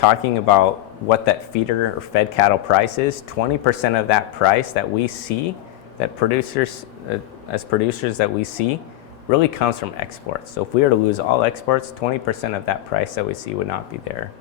talking about what that feeder or fed cattle price is, 20% of that price that we see, that producers, as producers that we see, really comes from exports. So if we were to lose all exports, 20% of that price that we see would not be there.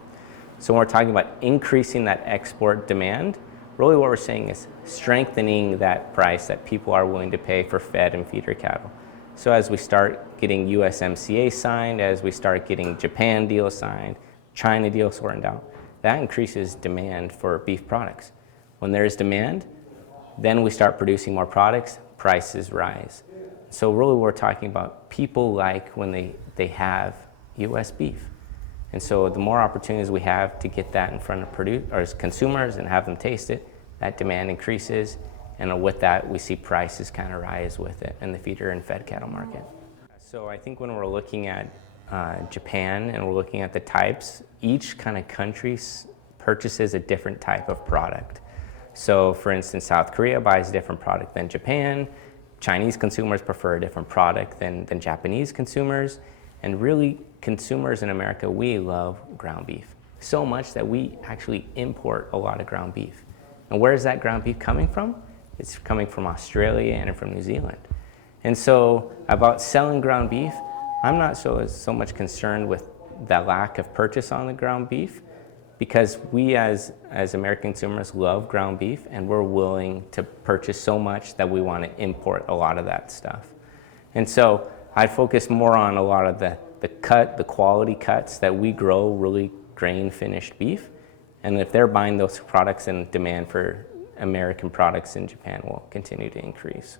So when we're talking about increasing that export demand, really what we're saying is strengthening that price that people are willing to pay for fed and feeder cattle. So as we start getting USMCA signed, as we start getting Japan deals signed, China deals sorted out, that increases demand for beef products. When there's demand, then we start producing more products, prices rise. So really we're talking about people like when they have US beef. And so the more opportunities we have to get that in front of consumers and have them taste it, that demand increases, and with that we see prices kind of rise with it in the feeder and fed cattle market. So I think when we're looking at Japan and we're looking at the types, each kind of country purchases a different type of product. So for instance, South Korea buys a different product than Japan. Chinese consumers prefer a different product than Japanese consumers. And really, consumers in America, we love ground beef. So much that we actually import a lot of ground beef. And where is that ground beef coming from? It's coming from Australia and from New Zealand. And so about selling ground beef, I'm not so much concerned with that lack of purchase on the ground beef, because we as American consumers love ground beef and we're willing to purchase so much that we want to import a lot of that stuff. And so I focus more on a lot of the quality cuts that we grow, really grain finished beef. And if they're buying those products, and demand for American products in Japan will continue to increase.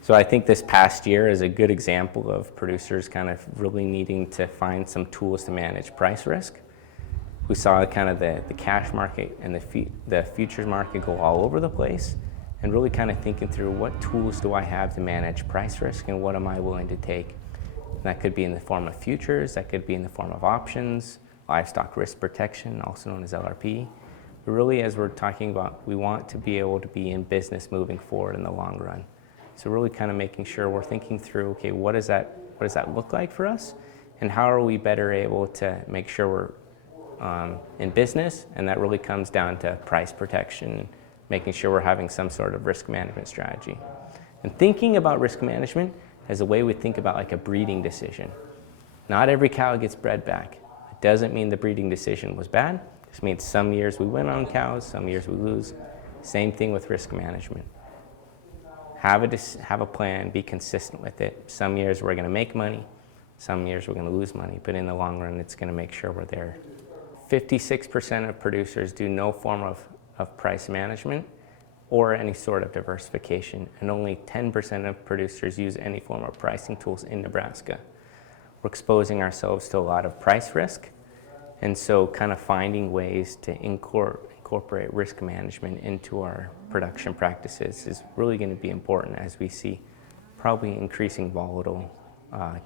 So I think this past year is a good example of producers kind of really needing to find some tools to manage price risk. We saw kind of the cash market and the futures market go all over the place, and really kind of thinking through what tools do I have to manage price risk and what am I willing to take. And that could be in the form of futures, that could be in the form of options, livestock risk protection, also known as LRP. But really, as we're talking about, we want to be able to be in business moving forward in the long run. So really kind of making sure we're thinking through, okay, what does that look like for us? And how are we better able to make sure we're in business? And that really comes down to price protection, making sure we're having some sort of risk management strategy. And thinking about risk management as a way we think about like a breeding decision. Not every cow gets bred back. It doesn't mean the breeding decision was bad. It just means some years we win on cows, some years we lose. Same thing with risk management. Have a plan, be consistent with it. Some years we're gonna make money, some years we're gonna lose money, but in the long run it's gonna make sure we're there. 56% of producers do no form of price management or any sort of diversification, and only 10% of producers use any form of pricing tools in Nebraska. We're exposing ourselves to a lot of price risk, and so kind of finding ways to incorporate risk management into our production practices is really going to be important as we see probably increasing volatile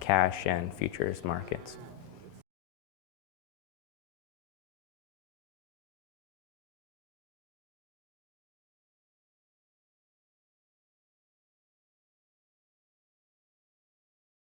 cash and futures markets.